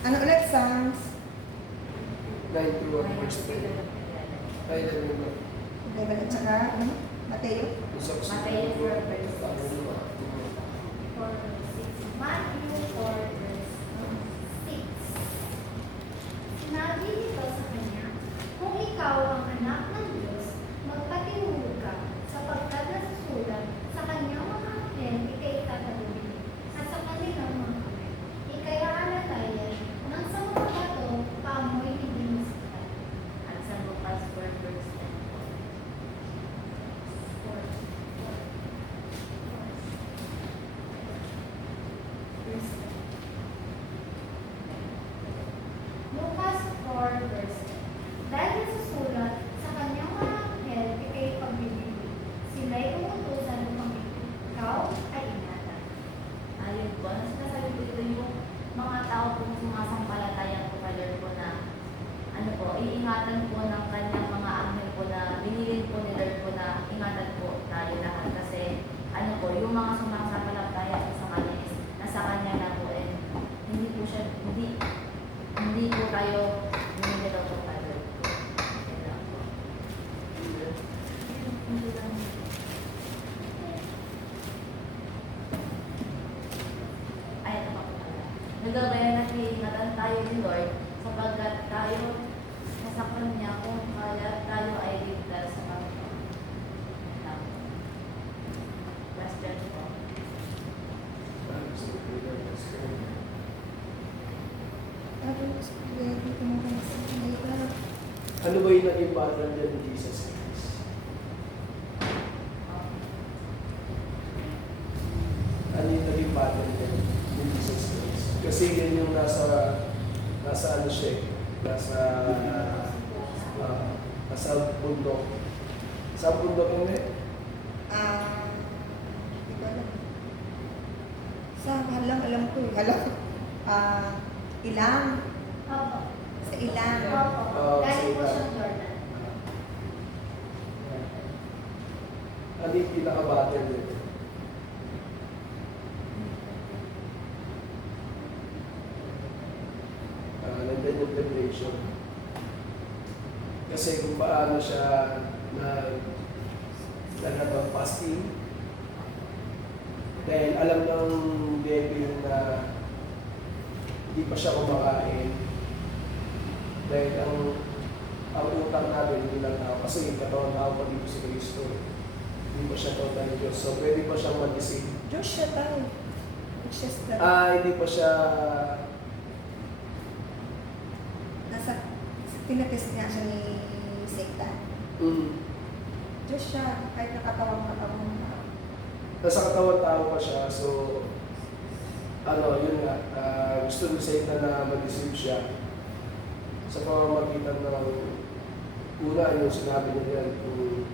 Ano ulit? Psalms? 9 through 1 verse 10. Ay, dahil mo. Level at saka, ano? Mateo? Matthew 4 verse 6. 4:6. Matthew 4 verse 6. Sinabi nito sa kanya, kung ikaw ang anak ng Diyos, magpatihulog ka, sapagkat nasusulat sa kanyang mga anghel, ika'y tatalubin, at sa kanilang mga kamay. Ika'y aalalayan, nang sa mga bato, pamoy hindi masaktan. At sa Lucas 4 verse 10. Lucas 4 verse 10. Dahil nasusulat sa kanyang mga anghel, ika'y pagbibigay. Sila'y umutusan upang ikaw ay ingatan. Ayun po, ang sinasabi ko dito yung mga tao pong sumasampalataya po kay Lord po na ano po, iingatan po ng kanyang mga anghel po na binilin po ni Lord po na ingatan po tayo lahat. Kasi ano po, yung mga sumasampalataya po sa kanya is nasa kanya na po and hindi po siya, hindi po tayo binili daw po kay Lord po. Yan lang po. Hindi lang. Ay, ito pa po pala. Nagabayan na iingatan tayo ni Lord sapagkat tayo nasa Kanya kung kaya tayo ay ligtas sa Panginoon. Yan lang po. Question po. Ano ba yung naging battle niya ni Jesus Christ? Ano yung naging battle niya ni Jesus Christ? Kasi yun yung nasa ano siya eh, nasa bundok. Sa bundok yun eh. Hindi ko alam. Sa halang alam ko eh. Halang. Ilang. Opo. Sa ilang. Opo. Galing po sa siyang Jordan. Ano yung pinaka-battle niya? Nandyan yung temptation. Kasi kung paano siya nagabang fasting, dahil alam ng devil na hindi pa siya kumakain, dahil ang utang natin hindi lang tao, kasi katawan tao pa dito si Kristo, hindi pa siya total Diyos, so pwede pa siyang mag-isip. Diyos siya tayo. It's just that Hindi pa siya nasa tinatest nga siya ni Satan. Diyos siya, kahit nakatawang-katawang na. nasa katawan tao pa siya, so yun nga, gusto ni Satan na mag-deceive siya sa pamamagitan ng una yung sinabi niya yan kung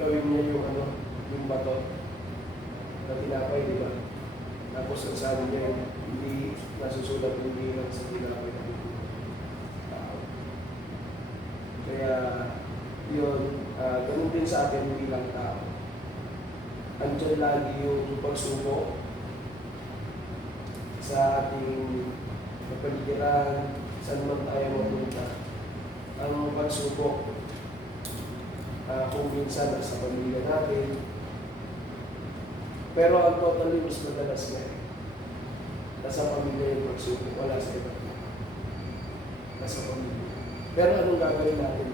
gawin niya yung bato na tinapay, di ba? Tapos ang sabi niya, hindi nasusulat hindi lang sa tinapay ng tao. Kaya yun, ganun din sa atin bilang tao. Andiyan lagi yung pagsubok sa ating kapaligiran, saan man tayo mapunta. Ang pagsubok, kung minsan nasa pamilya natin, pero ang totally mas madalas nga nasa pamilya yung pagsubok, wala sa iba. Nasa pamilya. Pero anong gagawin natin?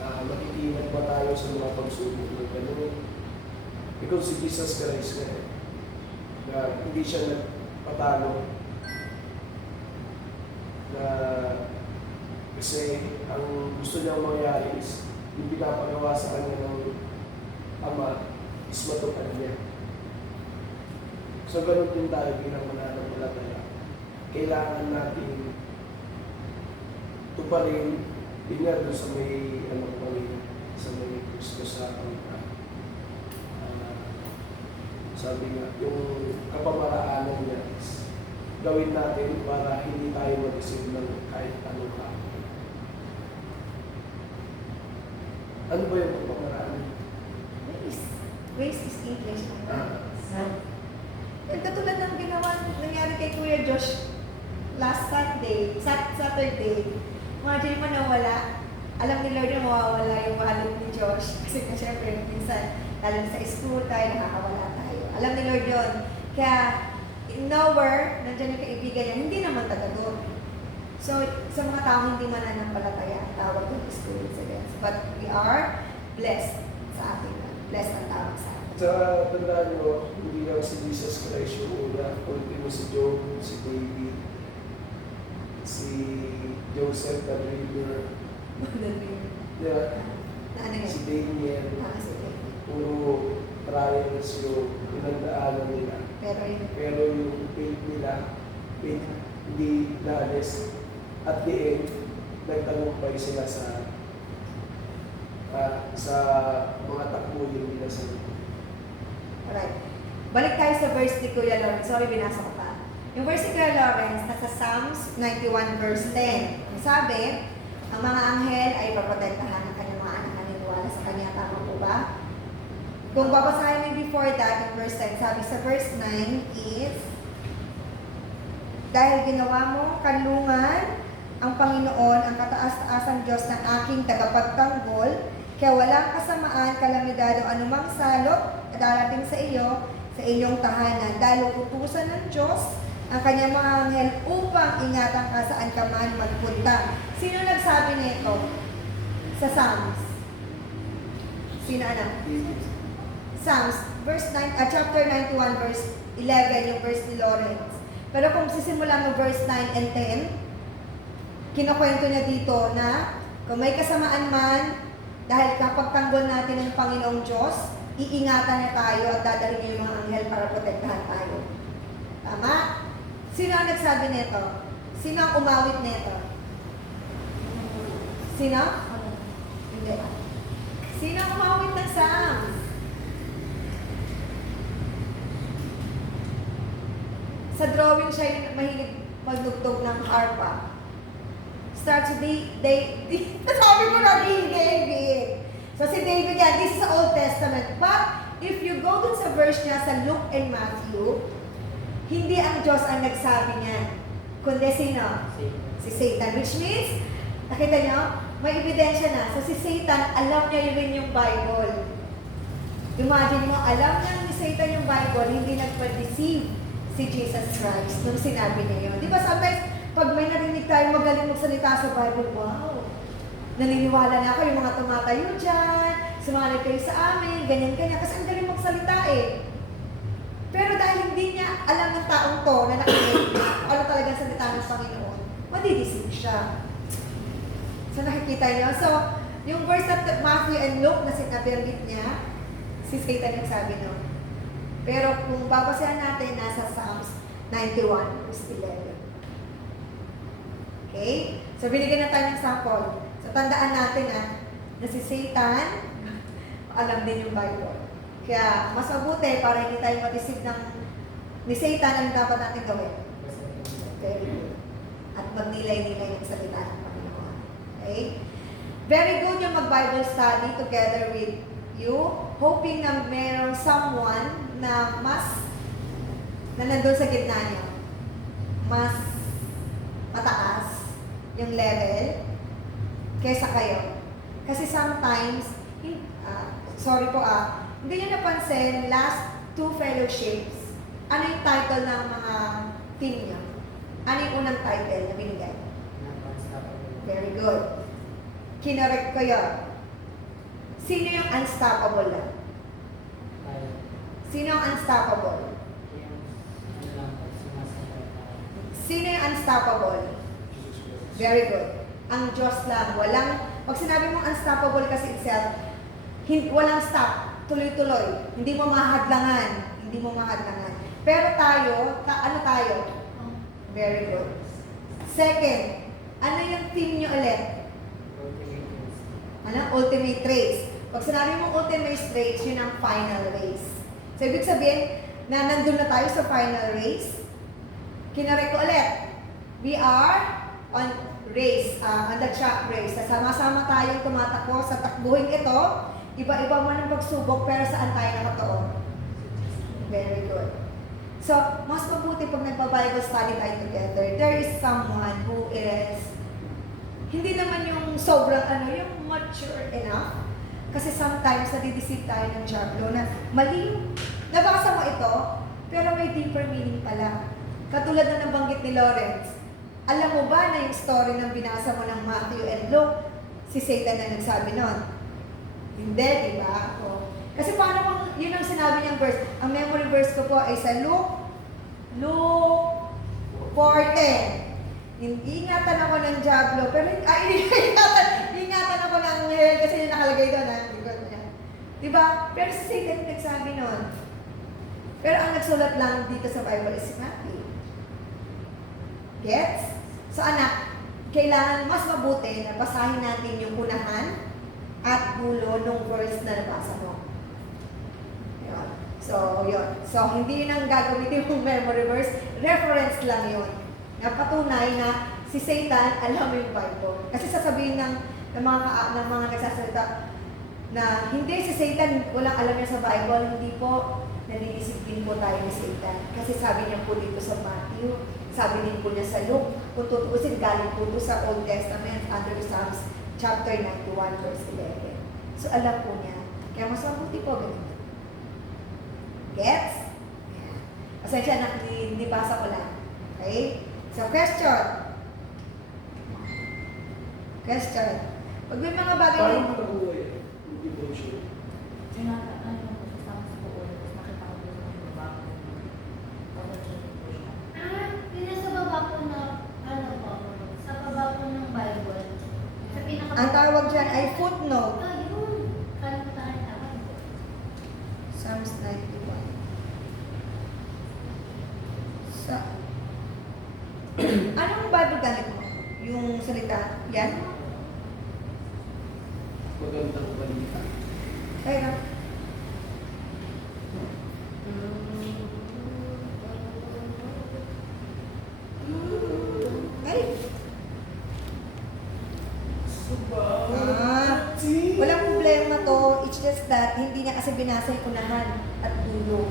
Makikinag ba tayo sa mga pagsubok ng ganun? Because si Jesus Christ na hindi siya nagpatalo na kasi ang gusto niyang mangyari is yung pinapagawa sa kanya ng Ama is matupad niya. So ganun din tayo bilang mananampalataya. Kailangan natin tuparin din nga doon sa may sa may gusto sa sabi nga, yung kapamaraanan niya is gawin natin para hindi tayo mag-isip ng kahit anong kahit. Ano ba yung kapamaraanan? Grace is English. Yung katulad ng nangyari kay kay Kuya Josh last Saturday, imagine mo nawala. Alam ni Lord na mawawala yung wallet ni Josh. Kasi na syempre, minsan, lalo na sa school tayo, nakakawala tayo. Alam ni Lord yun. Kaya, in nowhere, nandiyan yung kaibigan niya, hindi naman taga doon. So, sa mga tao hindi mananampalataya, ang tawag ng experience. But we are blessed sa ating blessed ang tawag sa atin. Sa tandaan nyo, hindi lang si Jesus Christ yung una. Ultimo si Job, si David, si Joseph the Dreamer, yeah, Na ano yun? si Daniel. Sige. Puro trials yung pinagdaanan nila. Pero yung faith nila, faith hindi lales. At the end, nagtagumpay sila sa mga takbuhin nila sa Alright. Balik tayo sa verse ni Kuya Lawrence. Sorry, binasa ko pa. Yung verse ni Kuya Lawrence, nasa Psalms 91 verse 10. Ang sabi, ang mga anghel ay paprotektahan ng kanyang mga anak na niniwala sa kanya. Tama po ba? Kung babasahin mo before that, yung verse 10, sabi sa verse 9 is, dahil ginawa mo kanlungan ang Panginoon, ang kataas-taasang Diyos ng aking tagapagtanggol, kaya walang kasamaan, kalamidad o anumang salot na darating sa iyo, sa iyong tahanan. Dahil utusan ng Diyos ang kanyang mga anghel upang ingatan ka saan ka man magpunta. Sino nagsabi nito sa Psalms? Sino anak? Psalms, chapter 91, verse 11, yung verse ni Lawrence. Pero kung sisimulan mo verse 9 and 10, kinukwento niya dito na kung may kasamaan man, dahil kapag tanggol natin ng Panginoong Diyos, iingatan niya tayo at dadalhin niya yung mga anghel para protektahan tayo. Tama? Sino ang nagsabi nito? Sino ang umawit nito? Sino? Hindi. Sino ang umawit ng Psalms? Sa drawing siya yung mahilig magdugtog ng harpa. Starts with sabi ko na David. So si David yan, this is the Old Testament. But if you go dun sa verse niya sa Luke and Matthew, hindi ang Diyos ang nagsabi niya, kundi sino? Si Satan. Which means, nakita niyo, may ebidensya na. So si Satan, alam niya yun yung Bible. Imagine mo, alam niya ni Satan yung Bible, hindi nagpa-deceive si Jesus Christ nung sinabi niya yun. Di ba sometimes, pag may narinig tayo magaling magsalita sa Bible, wow, naniniwala na ako yung mga tumatayo dyan, sumanib kayo sa amin, ganyan-ganyan, kasi ang galing magsalita eh. Pero dahil hindi niya alam ng taong to na nakinig, ano talagang salita ng Panginoon, madidisig siya. So nakikita niyo? So, yung verse na Matthew and Luke na sinabanggit niya, si Satan nagsabi no. Pero kung babasahin natin, nasa Psalms 91 verse 11. Okay? So binigyan na tayo ng sample. So tandaan natin na si Satan, alam din yung Bible. Kaya mas mabuti para hindi tayo ma-deceive ni Satan, ang dapat natin gawin. Very good. At magnilay-nilay ng salita ng Panginoon. Okay? Very good yung mag-Bible study together with you, hoping na mayroong someone na nandun sa gitna niyo. Mas mataas yung level kaysa kayo. Kasi sometimes, sorry po hindi nyo napansin, last 2 fellowships, ano yung title ng mga team nyo? Ano yung unang title na binigay? Very good. Kinorek ko yun. Sino yung unstoppable lang? Sino yung unstoppable? Sino yung unstoppable? Very good. Ang Diyos lang. Pag sinabi mong unstoppable kasi itself, walang stop. Tuloy-tuloy. Hindi mo mahadlangan. Pero tayo, ano tayo? Very good. Second, ano yung team nyo ulit? Ultimate race. Pag sinabi mong ultimate race, yun ang final race. So, ibig sabihin, na nandun na tayo sa final race. Kinarek ko ulit. We are on the track race. Sama-sama tayong tumatakbo sa takbuhin ito. Iba-iba man ang pagsubok, pero saan tayo nakatuon? Very good. So, mas mabuti pag nagpa-Bible study tayo together, there is someone who is, hindi naman yung sobrang yung mature enough. Kasi sometimes nadideceive tayo ng Diablo na mali yung, nabasa mo ito, pero may deeper meaning pala. Katulad na nabanggit ni Lawrence, alam mo ba na yung story ng binasa mo ng Matthew and Luke, si Satan na nagsabi nun? Hindi, di ba? O, kasi paano kung yun ang sinabi niyang verse? Ang memory verse ko po ay sa Luke 4:10. Ingatan ako ng Diablo, pero ingatan ako ng hell kasi yung nakalagay doon, diba? Pero si Satan nagsabi nun. Pero ang nagsulat lang dito sa Bible is si Matthew. Gets? So anak, kailangan mas mabuti na basahin natin yung unahan at dulo nung verse na nabasa mo. Yun. So, yun. So, hindi yun ang gagamitin yung memory verse. Reference lang yun. Napatunay na si Satan alam yung Bible. Kasi sasabihin ng mga nagsasalita na hindi si Satan walang alam niya sa Bible, hindi po nalidisipin po tayo ni Satan. Kasi sabi niya po dito sa Matthew, sabi din po niya sa Luke, kung tutuusin galing po doon sa Old Testament under Psalms chapter 91 verse 11. So alam po niya. Kaya mas mabuti po ganito. Gets? Pasensya na, hindi basa ko lang. Okay? So, question. Question. Pag may mga bagay Paano na... mo nakuha yan? Yung devotion? Sinata, kasama sa buon, tapos nakita ko doon ng babae. Tapos nag-check ko siya. Pinasa baba po na, sa baba po ng Bible. Sa pinaka... Ang tawag dyan ay footnote. Yun. Kantahan tawag. Psalms 91. Sa... Anong Bible gamit mo? Yung salita? Yan? Magandang balita. Kaya ay, walang problema to. It's just that hindi niya kasi binasa yung unahan at dulo.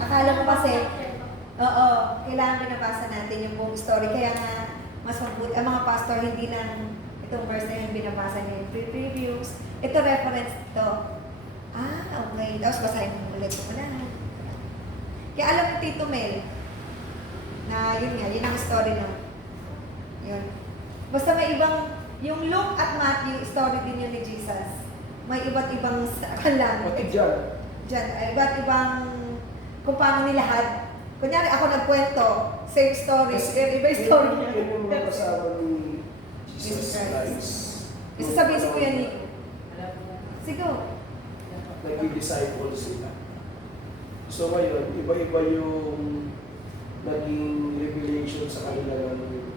Akala ko kasi, oo, kailangan binabasa natin yung buong story. Kaya nga, mas mabuti. Ang mga pastor, hindi lang itong verse na yun binabasa niya yung previews. Ito reference to. Okay. Tapos basahin mo ulit yung unahan. Kaya alam mo, Tito Mel, na yun nga, yun ang story nun. Yun. Basta may ibang, yung Luke at Matthew, story din yun ni Jesus. May iba't ibang lang. Pati dyan. Diyan, iba't ibang kung paano nilahad. Kunyari ako nagkwento, same story, iba yung story niya. Yun yung mga kasama ni Jesus Christ. Isasabihin si Kuya Nick. Sige. Nag-disciple sila. So ngayon, iba-iba yung naging revelation sa kanila doon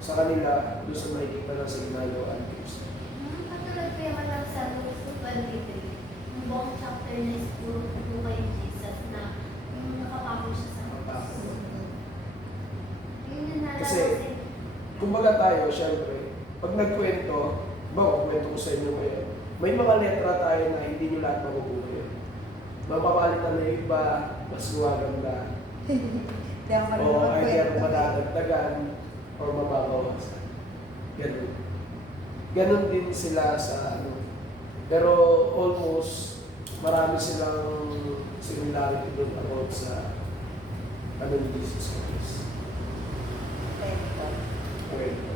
sa nakikita lang sa ginagawa ng Diyos. Katulad ko yung alam sa Luke 23. Yung buong chapter na is puro kay Jesus na yung nakapako siya sa cross. Yun yung nalala Kasi, kumbaga tayo, syempre, pag nagkwento, kwento ko sa inyo ngayon, may mga letra tayo na hindi nyo lahat makukuha. Mapapalitan na yung iba, mas gumaganda. Hindi ako marunong O either magkwento. madadagdagan or mababawasan. Ganun. Ganun din sila sa Pero almost marami silang similarity doon about sa ni Jesus Christ. Kwento. Okay.